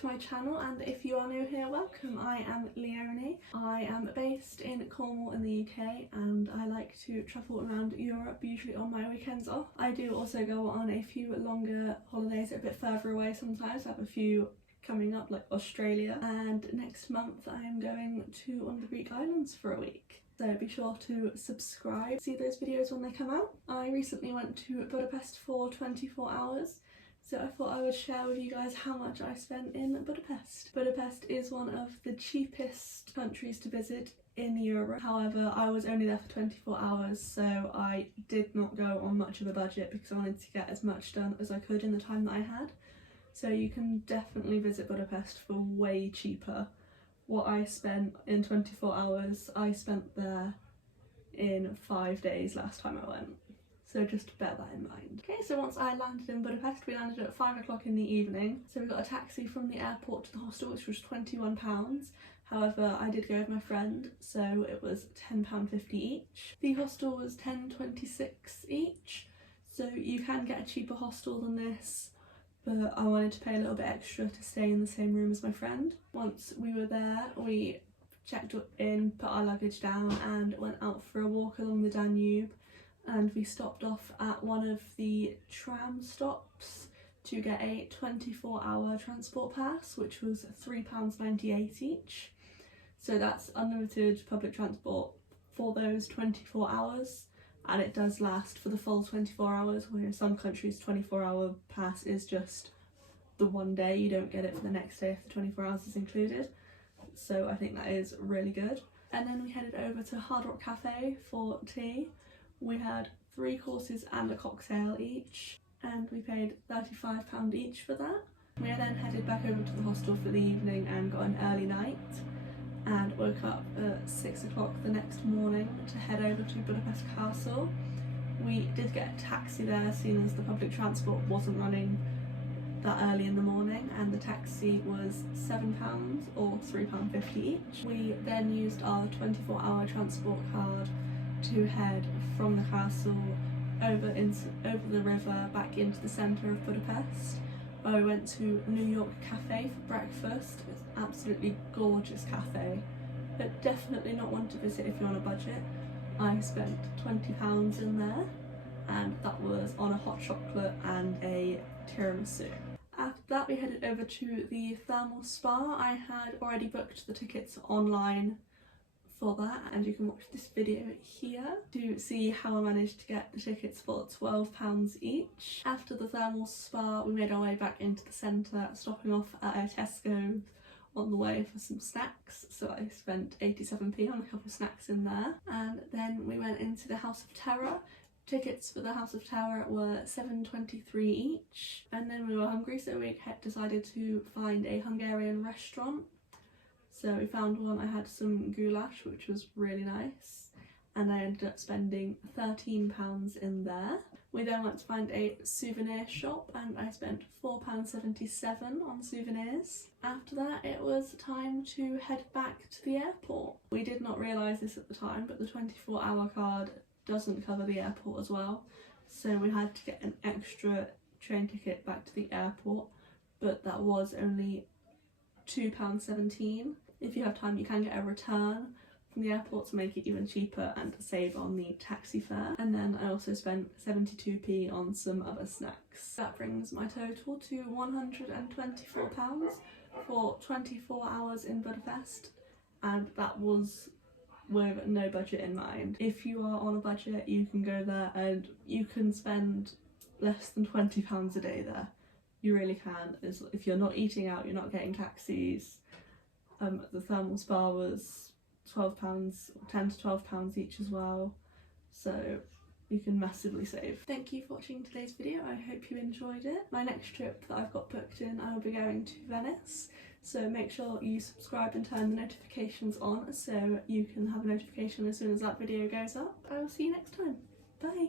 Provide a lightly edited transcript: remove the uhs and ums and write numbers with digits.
to my channel, and if you are new here, welcome. I am Leonie. I am based in Cornwall in the UK and I like to travel around Europe, usually on my weekends off. I do also go on a few longer holidays a bit further away sometimes. I have a few coming up like Australia, and next month I am going to one of the Greek islands for a week. So be sure to subscribe, see those videos when they come out. I recently went to Budapest for 24 hours. So I thought I would share with you guys how much I spent in Budapest. Budapest is one of the cheapest countries to visit in Europe. However, I was only there for 24 hours, so I did not go on much of a budget because I wanted to get as much done as I could in the time that I had. So you can definitely visit Budapest for way cheaper. What I spent in 24 hours, I spent there in 5 days last time I went. So just bear that in mind. Okay, so once I landed in Budapest, we landed at 5 o'clock in the evening. So we got a taxi from the airport to the hostel, which was £21. However, I did go with my friend, so it was £10.50 each. The hostel was £10.26 each, so you can get a cheaper hostel than this, but I wanted to pay a little bit extra to stay in the same room as my friend. Once we were there, we checked in, put our luggage down and went out for a walk along the Danube. And we stopped off at one of the tram stops to get a 24-hour transport pass, which was £3.98 each. So that's unlimited public transport for those 24 hours, and it does last for the full 24 hours, where in some countries 24-hour pass is just the one day, you don't get it for the next day if the 24 hours is included. So I think that is really good. And then we headed over to Hard Rock Cafe for tea. We had 3 courses and a cocktail each, and we paid £35 each for that. We then headed back over to the hostel for the evening and got an early night, and woke up at 6 o'clock the next morning to head over to Budapest Castle. We did get a taxi there, seeing as the public transport wasn't running that early in the morning, and the taxi was £7 or £3.50 each. We then used our 24-hour transport card to head from the castle over the river back into the centre of Budapest, where we went to New York Cafe for breakfast. It's an absolutely gorgeous cafe, but definitely not one to visit if you're on a budget. I spent £20 in there, and that was on a hot chocolate and a tiramisu. After that we headed over to the thermal spa. I had already booked the tickets online for that, and you can watch this video here to see how I managed to get the tickets for £12 each. After the thermal spa, we made our way back into the centre, stopping off at a Tesco on the way for some snacks, so I spent 87p on a couple of snacks in there. And then we went into the House of Terror. Tickets for the House of Terror were £7.23 each, and then we were hungry, so we decided to find a Hungarian restaurant. So we found one. I had some goulash, which was really nice, and I ended up spending £13 in there. We then went to find a souvenir shop, and I spent £4.77 on souvenirs. After that, it was time to head back to the airport. We did not realise this at the time, but the 24-hour card doesn't cover the airport as well, so we had to get an extra train ticket back to the airport, but that was only £2.17. If you have time, you can get a return from the airport to make it even cheaper and save on the taxi fare. And then I also spent 72p on some other snacks. That brings my total to £124 for 24 hours in Budapest, and that was with no budget in mind. If you are on a budget, you can go there and you can spend less than £20 a day there. You really can. If you're not eating out, you're not getting taxis. The thermal spa was £12, £10 to £12 each as well, so you can massively save. Thank you for watching today's video. I hope you enjoyed it. My next trip that I've got booked in, I will be going to Venice, so make sure you subscribe and turn the notifications on so you can have a notification as soon as that video goes up. I will see you next time. Bye!